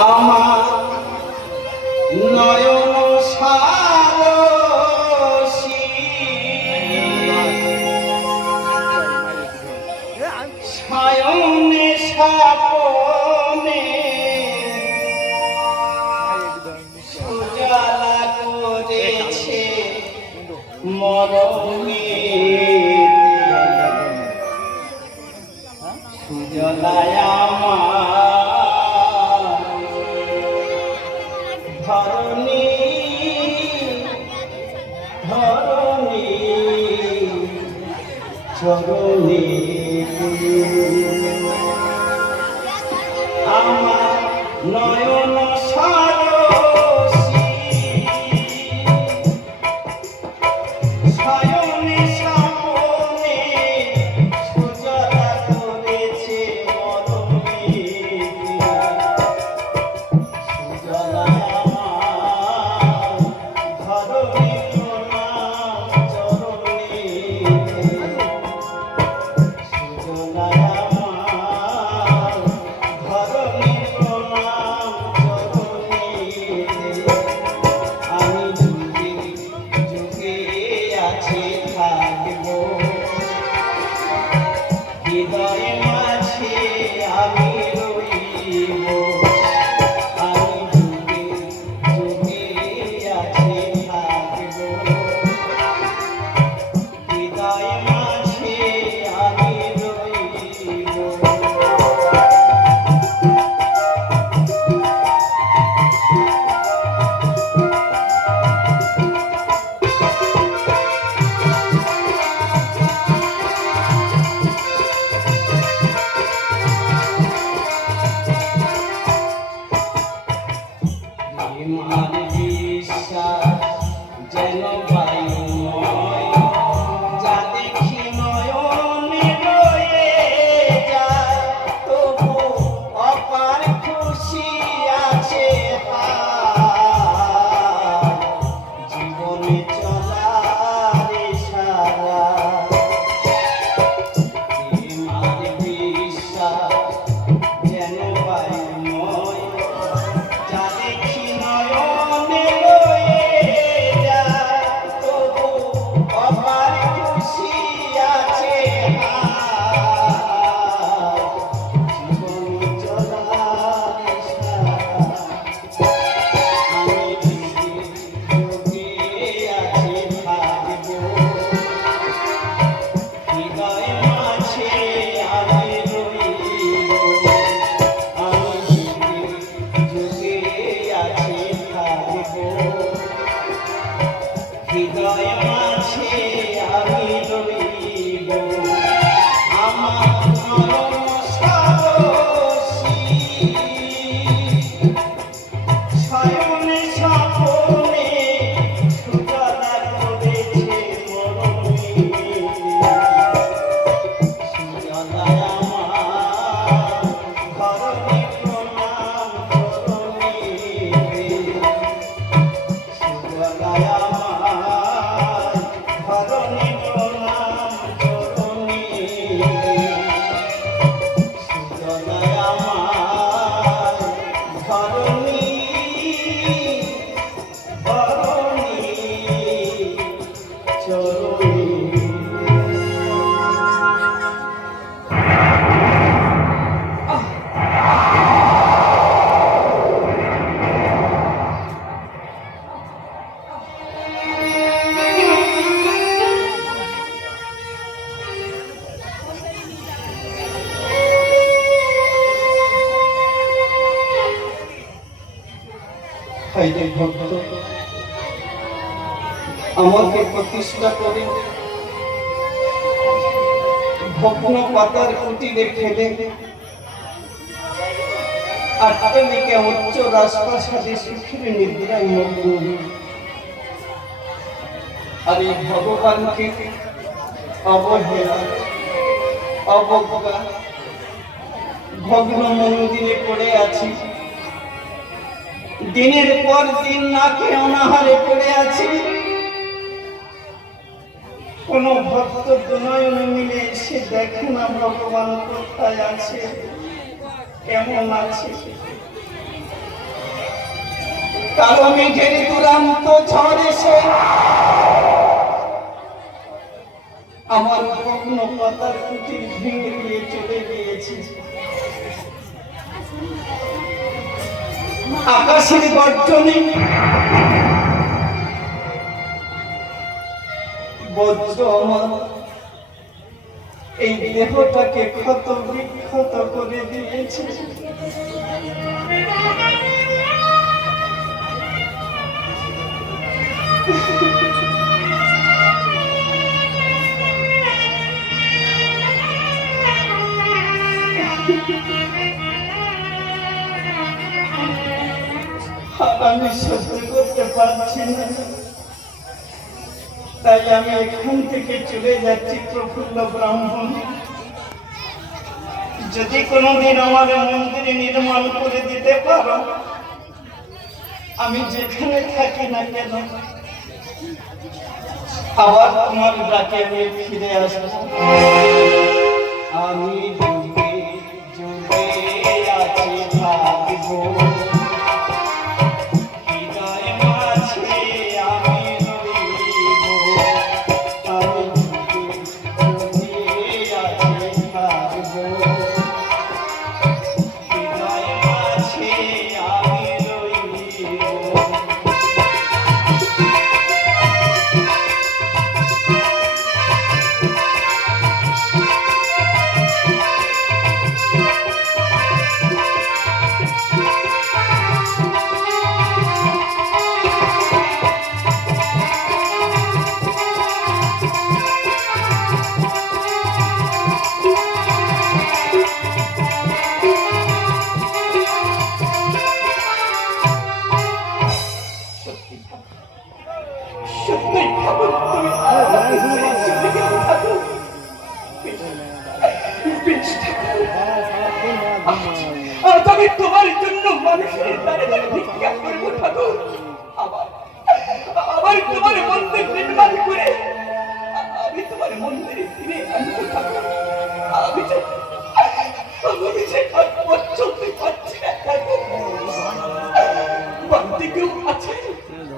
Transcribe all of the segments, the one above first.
আমার নয়ন সারসী সায়নে সাপনে সুজালা করেছে মরণে সুজলায় আমার ধরণী ধরণী চরণী আমার নয়ন সারসী সায়নে সাপনে সুজলা করেছে মরণে সুজলা আমার ধরণী প্রণাম চরণে সুজলা আমার ধরণী প্রণাম চরণে আমি যুগে যুগে আছি থাকব হৃদয়ে মাঝে আমি রইব আমি যুগে যুগে আছি থাকব হৃদয়ে মাঝে আমি রইব আমার বিশ্বাস যেন বায়ুময় যা দেখি নয়নে রয়ে যায় তবু অপার খুশি আছে জীবনে চলার সারা আমার বিশ্বাস যেন বায়ুময় যা দেখি নয়নে রয়ে যায় তবু অপার খুশি আছে জীবন চলার সারা আমি যুগে যুগে আছি থাকব হৃদয় মাঝে আমি রইব আমি যুগে আছি থাকব হৃদয় মাঝে আমি রইব আমার নয়ন সারসী সায়নে সাপনে সুজলা করেছে মরণে সুজলায় আমার ধরণী প্রণাম চরণে সুজলায় আমার ধরণী প্রণাম চরণে সুজলায় আমার ধরণী ধরণী চরণে হাইরে ভক্ত আমাকে প্রতিষ্ঠা করে ভগ্ন পাতার কুটিরে ফেলে আর প্রেমিকে উচ্চ রাজপ্রাসাদে সুখের নিদ্রায় মগ্ন আর এই ভগবানকে অবহেলা অবজ্ঞা ভগ্ন মন্দিরে পড়ে আছি দিনের পর দিন না খেয়ে অনাহারে পড়ে আছি কোন ভক্ত নয়নে মিলে এসে দেখে না ভগবান কোথায় আছে, কেমন আছে। কালো মেঘের দুরান্ত ঝড় এসে আমার ভগ্ন পাতার কুটির ভেঙে দিয়ে চলে গিয়েছে। আকাশের গর্জনে বজ্র আমার এই দেহটাকে ক্ষত বিক্ষত করে দিয়েছে। আমি সহ্য করতে পারছি না, তাই আমি এখান থেকে চলে যাচ্ছি প্রফুল্ল ব্রাহ্মণ। যদি কোনোদিন আমার মন্দির নির্মাণ করে দিতে পারো, আমি যেখানে থাকি না কেন আবার তোমার ডাকে আমি ফিরে আসবো। আমি যুগে যুগে আছি থাকবো, হৃদয় মাঝে আমি রইব। আমি যুগে যুগে আছি থাকবো, হৃদয় মাঝে আমি রইব। আমি তোমার জন্য মানুষের দ্বারে দ্বারে ভিক্ষা করব ঠাকুর। আবার তোমার মন্দির নির্মাণ করে আমি তোমার মন্দিরে ফিরে আনবো ঠাকুর। আমি যে পথ চলতে পারছি না ঠাকুর। বাড়িতে কেউ আছে?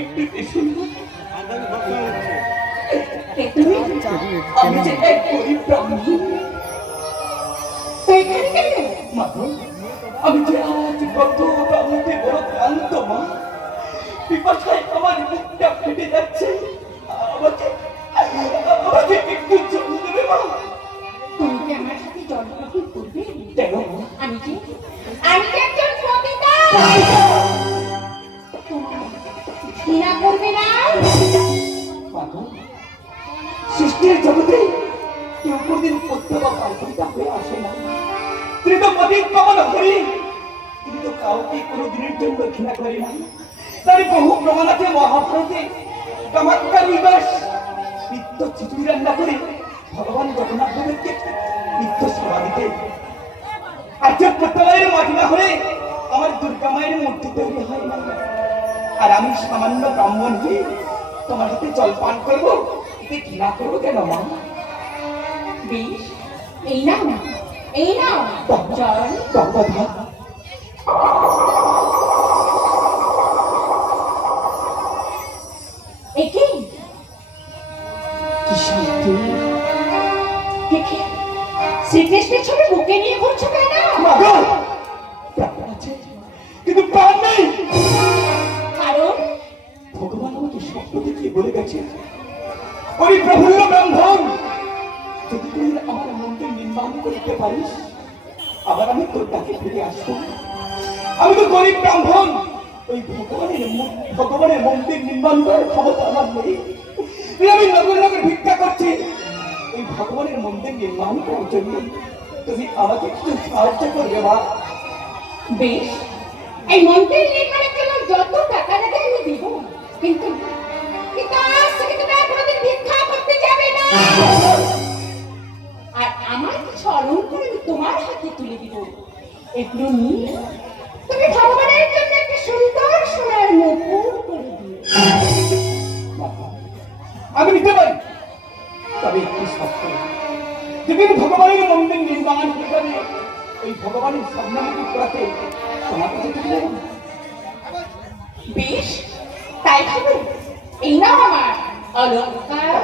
একটু দেখুন। আমি যে এক গরিব ব্রাহ্মণ। মাধব, আমি যে আজ কত প্রান্তে বড় ক্লান্ত মা, পিপাসায় আমার মুখটা ফেটে যাচ্ছে। আমাকে একটু জল দেবে মা? তুমি কি আমার সাথে জল গ্রহণ করবে? কেন? আমি যে একজন সবিতা। ঘৃণা করবে না? মাধব, সৃষ্টির জগতে কেউ কোনদিন পদ্ম বা পাল্পিতা হয়ে আসে না। তিনি তো পতিত পাবন হরি, তিনি তো কাউকে কোনো দিনের জন্য ঘৃণা করে না। তার বহু প্রমাণ আছে মহাভারতে। কামাখ্যার নিবাস নিত্য খিচুড়ি রান্না করে ভগবান জগন্নাথ দেবকে নিত্য সেবা দিতে। আজকে পুত্রালয়ের মাটি না হলে আমার দুর্গা মায়ের মূর্তি তৈরি হয় না। আর আমি সামান্য ব্রাহ্মণ হয়ে তোমার হাতে জল পান করবো, এতে ঘৃণা করবো কেন মা? বেশ, এই নাও না, এই নাও জল। গঙ্গাধর, একে কি শান্তি! দেখে শ্রীকৃষ্ণের ছবি বুকে নিয়ে ঘুরছো কেন? মাধব, প্রাণ আছে কিন্তু প্রাণ নেই। কারণ ভগবান আমাকে স্বপ্ন দেখিয়ে বলে গেছে, ওই প্রফুল্ল ব্রাহ্মণ, যদি তুই আমার মন্দির নির্মাণ করতে পারিস আবার আমি তোর কাছে ফিরে আসবো। আমি তো গরিব ব্রাহ্মণ, ওই ভগবানের মন্দির নির্মাণ করার ক্ষমতা আমার নেই। আমি নগর নগর ভিক্ষা করছি ওই ভগবানের মন্দির নির্মাণ করার জন্য। তুমি আমাকে কিছু সাহায্য করবে মা? বেশ, এই মন্দির নির্মাণের জন্য যত টাকা লাগে আমি দিব, কিন্তু আজ থেকে তুমি আর কোনোদিন ভিক্ষা করতে যাবে না। আর আমার কিছু অলঙ্কার আমি তোমার হাতে তুলে দিব। এগুলো নিয়ে তুমি ভগবানের জন্য একটা সুন্দর সোনার মুকুট করে দিও। আমি নিতে পারি, তবে একটি শর্ত। যেদিন ভগবানের মন্দির নির্মাণ হয়ে যাবে ওই ভগবানের স্বর্ণমুকুট করাতে তোমাকে যেতে দেব না। বেশ, হবে। এই নাও আমার অলংকার।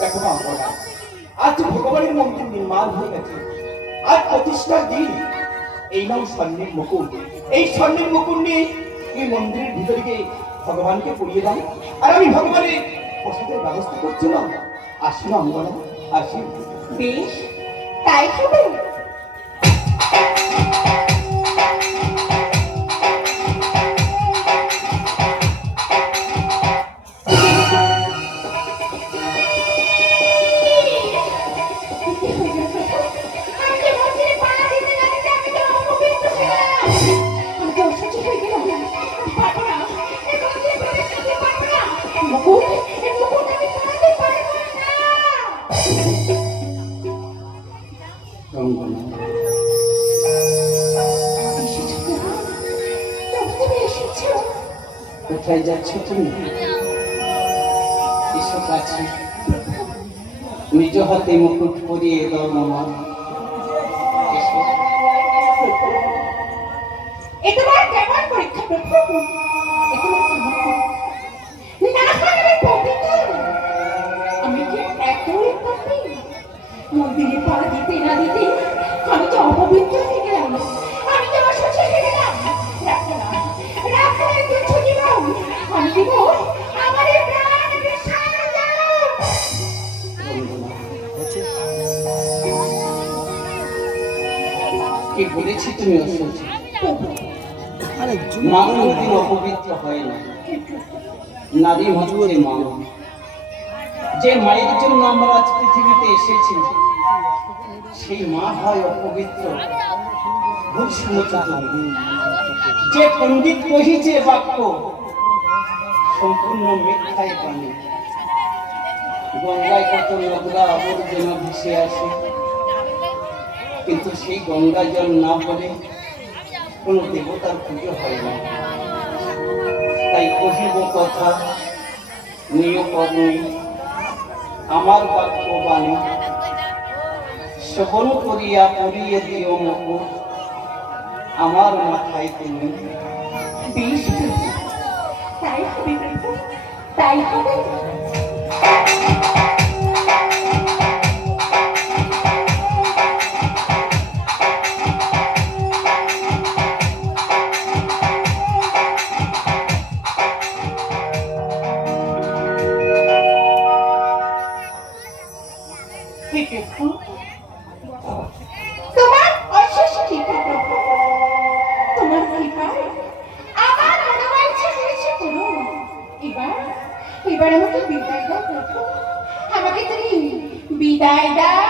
দেখো বাবা, আজ ভগবানের মন্দির নির্মাণ হয়ে গেছে, আজ প্রতিষ্ঠার দিন। এই নাও স্বর্ণের মুকুট, এই স্বর্ণের মুকুট নিয়ে এই মন্দিরের ভিতরে গিয়ে ভগবানকে পরিয়ে দাও, আর আমি ভগবানের প্রসাদের ব্যবস্থা করছিলাম। আসি না অঙ্গনা, আসি। বেশ, তাই হবে। কোথায় যাচ্ছ তুমি? এসো কাছে, নিজ হাতে মুকুট পরিয়ে দাও মামা। এসো। এ তোমার কেমন পরীক্ষা প্রভু? এ তোমার কেমন পরীক্ষা? না হয় আমি পবিত্র, আমি কি এতই পাপী? মন্দিরে পা দিতে না দিতে আমি তো অপবিত্র হয়ে গেলাম, আমি তো অসুচি হয়ে গেলাম। রাখো না, রাখো না তুচ্ছ জীবন, আমি দিব আমার এই প্রাণ বিসর্জন দাও। কি বলেছি তুমি অসুচি? মা কোনদিন অপবিত্র হয় না, নারী হচ্ছে মা। যে মায়ের জন্য আমরা আজ পৃথিবীতে এসেছি, সেই মা হয় অপবিত্র। ভুল শুনেছ তুমি। যে পণ্ডিত কহিছে বাক্য সম্পূর্ণ মিথ্যায় বাণী। গঙ্গায় কত নোংরা আবর্জনা ভেসে আসে, কিন্তু সেই গঙ্গা জল না বলে কোন দেবতার পুজো হয় না। তাই কহিব কথা নিয় কর্মে, আমার বাক্য বাণী শ্রবণ করিয়া পড়িয়ে দিও মুকুট আমার মাথায় তুমি। বেশ প্রভু, তাই হবে প্রভু, তাই হবে। হে প্রভু, তোমার অশেষ কৃপা প্রভু, তোমার কৃপায় আমার মনোবাঞ্ছা হয়েছে পূরণ। এবার এবার আমাকে বিদায় দাও প্রভু, আমাকে তুমি বিদায় দাও।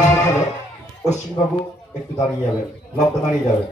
আমার সেখানে অশ্বিনবাবু একটু দাঁড়িয়ে যাবেন, লব্ধ দাঁড়িয়ে যাবেন।